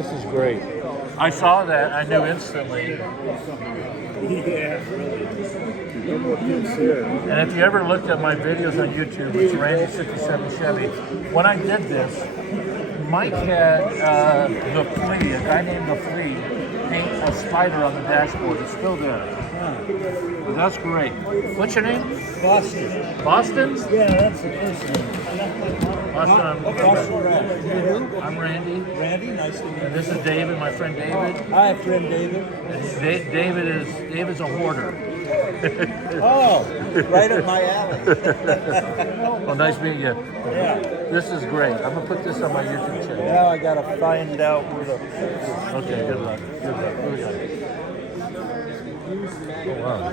This is great. I saw that. I knew instantly. Yeah, really. And if you ever looked at my videos on YouTube, it's Randysfiftysevenchevy. When I did this, Mike had the Flea, a guy named the Flea, paint a spider on the dashboard. It's still there. But that's great. What's your name? Boston. Boston? Yeah, that's the first name. Boston. I'm Randy. Randy, nice to meet you. And this is David, my friend David. Hi, friend David. David's a hoarder. Oh, right up my alley. Oh, nice meeting you. Yeah. This is great. I'm gonna put this on my YouTube channel. Now I gotta find out where the. Okay, good luck. Good luck. Oh, wow.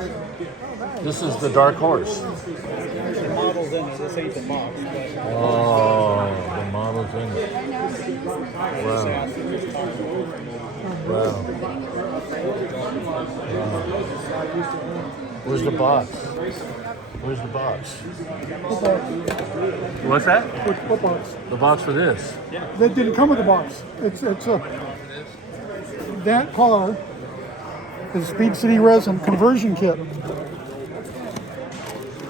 This is the dark horse. The model's in it. This ain't the box. Oh, the model's in it. Wow. Wow. Where's the box? Where's the box? What's that? What box? The box for this. That didn't come with the box. It's a that car is Speed City Resin conversion kit.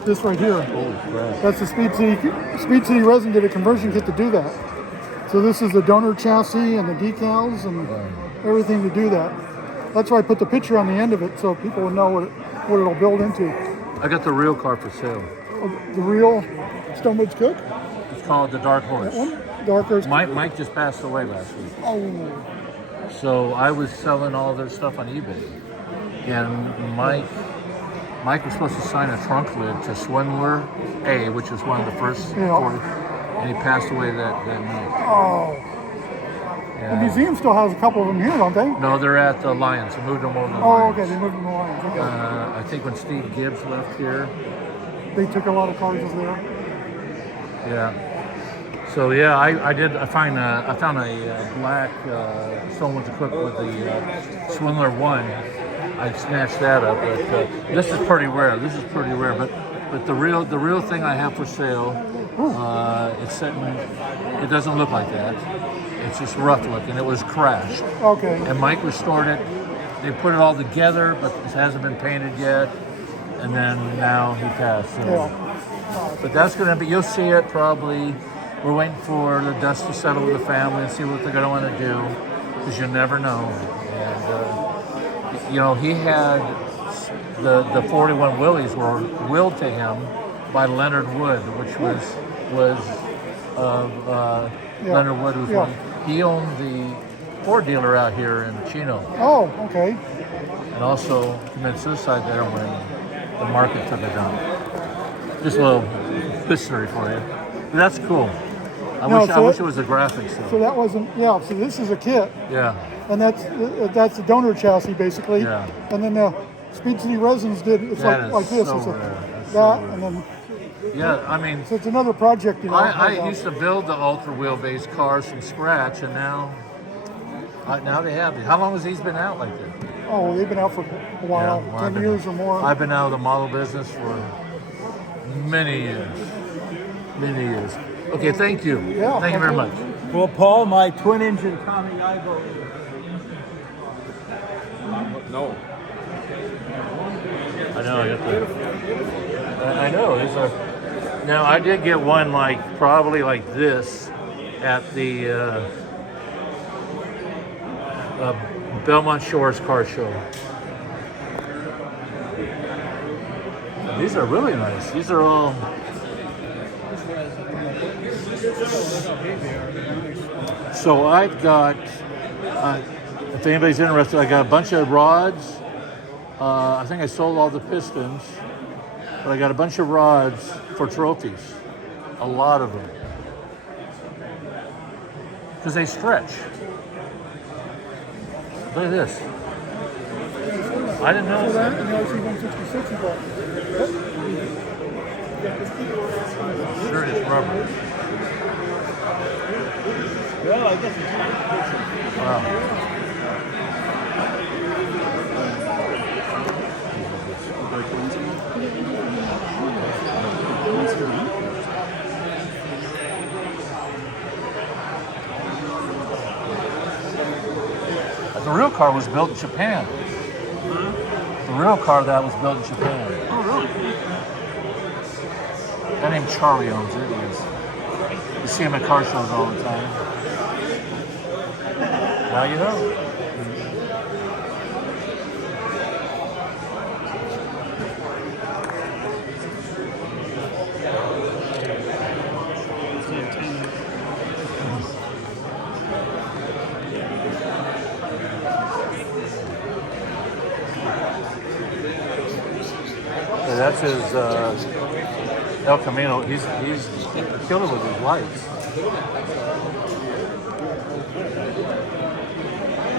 This right here. Holy crap. That's the Speed City Resin did a conversion kit to do that. So this is the donor chassis and the decals and everything to do that. That's why I put the picture on the end of it so people will know what it'll build into. I got the real car for sale. The real Stonebridge Cook. It's called the Dark Horse. That one. Darker. Mike just passed away last week. Oh. So I was selling all their stuff on eBay. And Mike was supposed to sign a trunk lid to Swindler A, which was one of the first 40, and he passed away that night. Oh. Yeah. The museum still has a couple of them here, don't they? No, they're at the Lions. They moved them over to the Oh, Lions. okay, they moved them to the Lions. Okay. I think when Steve Gibbs left here. They took a lot of cars over there. Yeah. So yeah, I found a black Stonewood to Cook with the Swindler 1. I snatched that up, but this is pretty rare. But the real thing I have for sale, it's sitting. It doesn't look like that. It's just rough looking. It was crashed. Okay. And Mike restored it. They put it all together, but it hasn't been painted yet. And then now he passed. So. Yeah. But that's going to be. You'll see it probably. We're waiting for the dust to settle with the family and see what they're going to want to do, because you never know. And he had the 41 Willies were willed to him by Leonard Wood, which was Leonard Wood was one. He owned the Ford dealer out here in Chino. Oh, okay. And also committed suicide there when the market took it down. Just a little history for you. But that's cool. I wish it was a graphic. So that wasn't. Yeah. So this is a kit. Yeah. And that's the donor chassis basically. Yeah. And then the Speed City Resins did. It's like this. So it's rare. and then. Yeah, I mean. So it's another project. I used to build the ultra wheelbase cars from scratch, and now they have it. How long has these been out like that? Oh, they've been out for a while, 10 years or more. I've been out of the model business for many years. Okay, thank you. Yeah, thank you very much. Well, Paul, my twin-engine Tommy Ivo. No. I know. I know. Now I did get one probably like this at the Belmont Shores car show. These are really nice. These are all. So I've got, if anybody's interested, I got a bunch of rods. I think I sold all the pistons, but I got a bunch of rods for trophies. A lot of them. Because they stretch. Look at this. I didn't know that. Sure, it's rubber. Well, I guess it's Wow. The real car was built in Japan. The real car that was built in Japan. Oh, really? That named Charlie owns it. Yes. You see him at car shows all the time. Now you know. Yeah, that's his El Camino. He's killed it with his lights.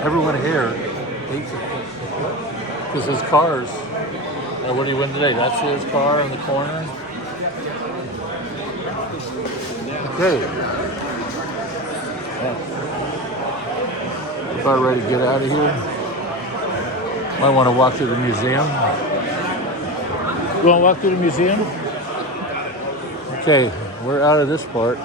Everyone here hates it because his cars. What do you win today? That's his car in the corner. Okay. Yeah. About ready to get out of here. Might want to walk to the museum. You want to walk to the museum? Okay, we're out of this part.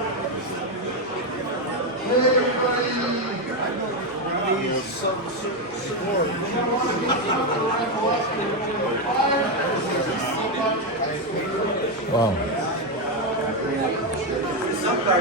Wow.